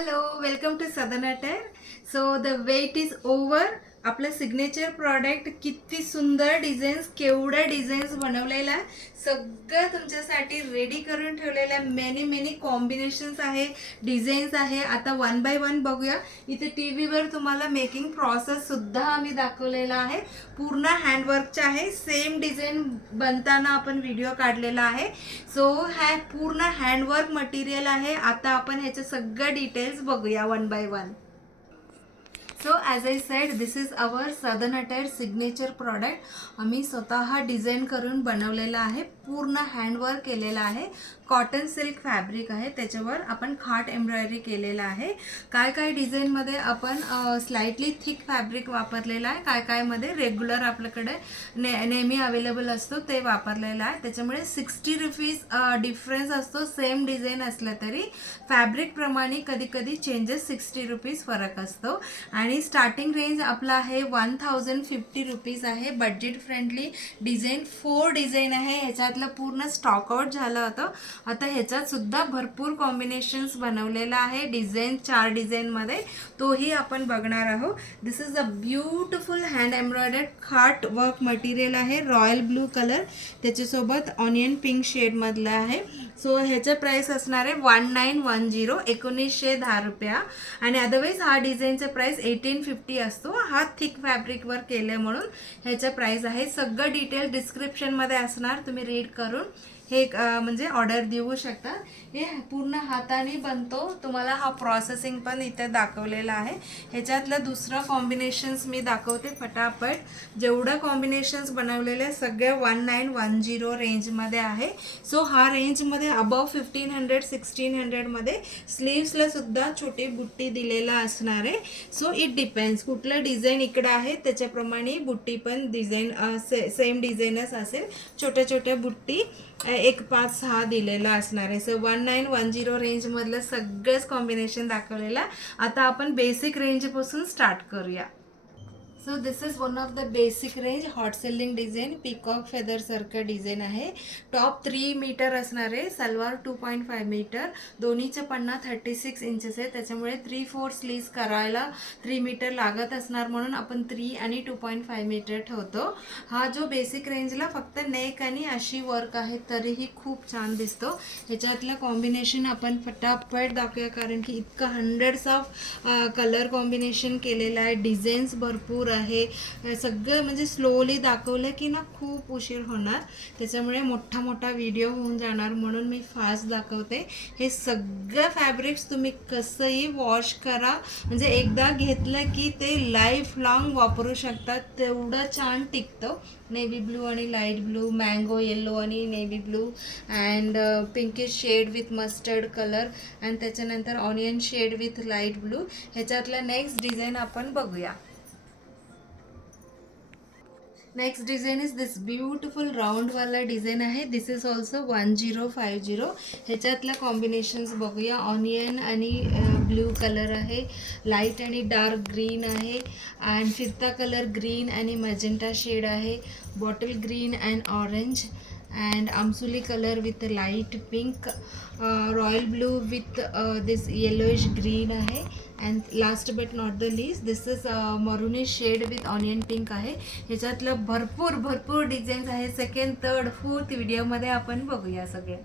Hello. Welcome to Sadan attire so the wait is over आपलं signature product किती सुंदर designs केवढ्या designs बनवलेल्या आहे सगळं तुमच्यासाठी रेडी करून ठेवलेलं आहे मेनी मेनी कॉम्बिनेशन्स आहे डिझाईन्स आहे. आता वन बाय वन बघूया. इथे टी व्हीवर तुम्हाला मेकिंग प्रोसेससुद्धा आम्ही दाखवलेला आहे. पूर्ण हँडवर्कचे आहे. सेम डिझाईन बनताना आपण व्हिडिओ काढलेला आहे. सो हा पूर्ण हँडवर्क मटेरियल आहे. आता आपण ह्याचे सगळं डिटेल्स बघूया. One by one so as I said this is our southern attire signature product आम्ही स्वतः डिझाईन करून बनवलेलं आहे. पूर्ण हँडवर्क केलेलं आहे. कॉटन सिल्क फॅब्रिक आहे. त्याच्यावर आपण खाट एम्ब्रॉयडरी केलेलं आहे. काय काय डिझाईनमध्ये आपण स्लाइटली थिक फॅब्रिक वापरलेलं आहे. काय कायमध्ये रेग्युलर आपल्याकडे ने नेहमी अवेलेबल असतो ते वापरलेलं आहे. त्याच्यामुळे सिक्स्टी रुपीज डिफरन्स असतो. सेम डिझाईन असलं तरी फॅब्रिकप्रमाणे कधी कधी चेंजेस सिक्स्टी रुपीज फरक असतो. आणि आणि स्टार्टिंग रेंज आपला आहे वन थाउजंड फिफ्टी रुपीज आहे. Budget friendly design four design आहे. ह्याच्यातलं पूर्ण स्टॉकआउट झालं होतं. आता ह्याच्यात सुद्धा भरपूर कॉम्बिनेशन्स बनवलेलं आहे. डिझाईन चार डिझाईनमध्ये तोही आपण बघणार आहोत. This is a beautiful hand embroidered खाट वर्क मटेरियल आहे. रॉयल ब्लू कलर त्याच्यासोबत ऑनियन पिंक शेडमधलं आहे. सो ह्याचं प्राईस असणार आहे वन नाईन वन झिरो एकोणीसशे दहा रुपया. आणि अदरवाईज हा डिझाईनचा प्राईस एट एटीन फिफ्टी असतो. हा थिक फॅब्रिकवर केलं म्हणून ह्याचं प्राईस आहे. सगळं डिटेल डिस्क्रिप्शनमध्ये असणार. तुम्ही रीड करून हे म्हणजे ऑर्डर देऊ शकता. हे पूर्ण हाताने बनतो. तुम्हाला हा प्रोसेसिंग पण इथे दाखवलेला आहे. ह्याच्यातलं दुसरं कॉम्बिनेशन्स मी दाखवते फटाफट. जेवढं कॉम्बिनेशन्स बनवलेले सगळे वन नाईन वन झिरो रेंजमध्ये आहे. सो हा रेंजमध्ये अबव फिफ्टीन हंड्रेड सिक्स्टीन हंड्रेडमध्ये स्लीव्सलासुद्धा छोटी बुट्टी दिलेला असणार आहे. सो इट डिपेंड्स कुठलं डिझाईन इकडं आहे त्याच्याप्रमाणे बुट्टी पण डिझाईन से सेम डिझाईनच असेल. छोट्या छोट्या बुट्टी. एक पाच सहा दिलेला असणार आहे. So one nine one zero रेंजमधलं सगळंच कॉम्बिनेशन दाखवलेलं. आहे आता आपण बेसिक रेंजपासून स्टार्ट करूया. So this is one of the basic range hot selling design peacock फेदरसारखं design आहे. टॉप थ्री मीटर असणार आहे. Salwar two point five metre दोन्हीच्या पन्ना थर्टी सिक्स इंचेस आहे. त्याच्यामुळे थ्री फोर स्लीव्स करायला थ्री मीटर लागत असणार म्हणून आपण थ्री आणि टू पॉईंट फाय मीटर ठेवतो. हा जो बेसिक रेंजला फक्त नेक आणि अशी वर्क आहे तरीही खूप छान दिसतो. ह्याच्यातलं कॉम्बिनेशन आपण फटाफट दाखवूया कारण की इतकं हंड्रेड्स ऑफ कलर कॉम्बिनेशन केलेलं आहे. डिझाईन्स भरपूर आहे. सगळं म्हणजे स्लोली दाखवलं की ना खूप उशीर होणार. त्याच्यामुळे मोठा मोठा व्हिडिओ होऊन जाणार म्हणून मी फास्ट दाखवते. हे सगळं फॅब्रिक्स तुम्ही कसंही वॉश करा. म्हणजे एकदा घेतलं की ते लाईफ लाँग वापरू शकतात. तेवढं छान टिकतं. नेव्ही ब्लू आणि लाइट ब्लू मँगो येल्लो आणि navy blue and pinkish shade with mustard colour and त्याच्यानंतर onion shade with light blue ह्याच्यातला next design आपण बघूया. Next design is this beautiful राऊंडवाला design आहे. This is also one zero five zero ह्याच्यातल्या combinations बघूया. Onion आणि blue colour आहे. Light आणि dark green आहे. And फिरता कलर ग्रीन आणि मॅजेंटा शेड आहे. Bottle green and orange and आमसुली colour with light pink royal blue with this yellowish green आहे. And last but not the least this is Maruni shade with onion pink आहे. ह्याच्यातलं भरपूर भरपूर designs आहे. Second third fourth व्हिडिओमध्ये आपण बघूया सगळे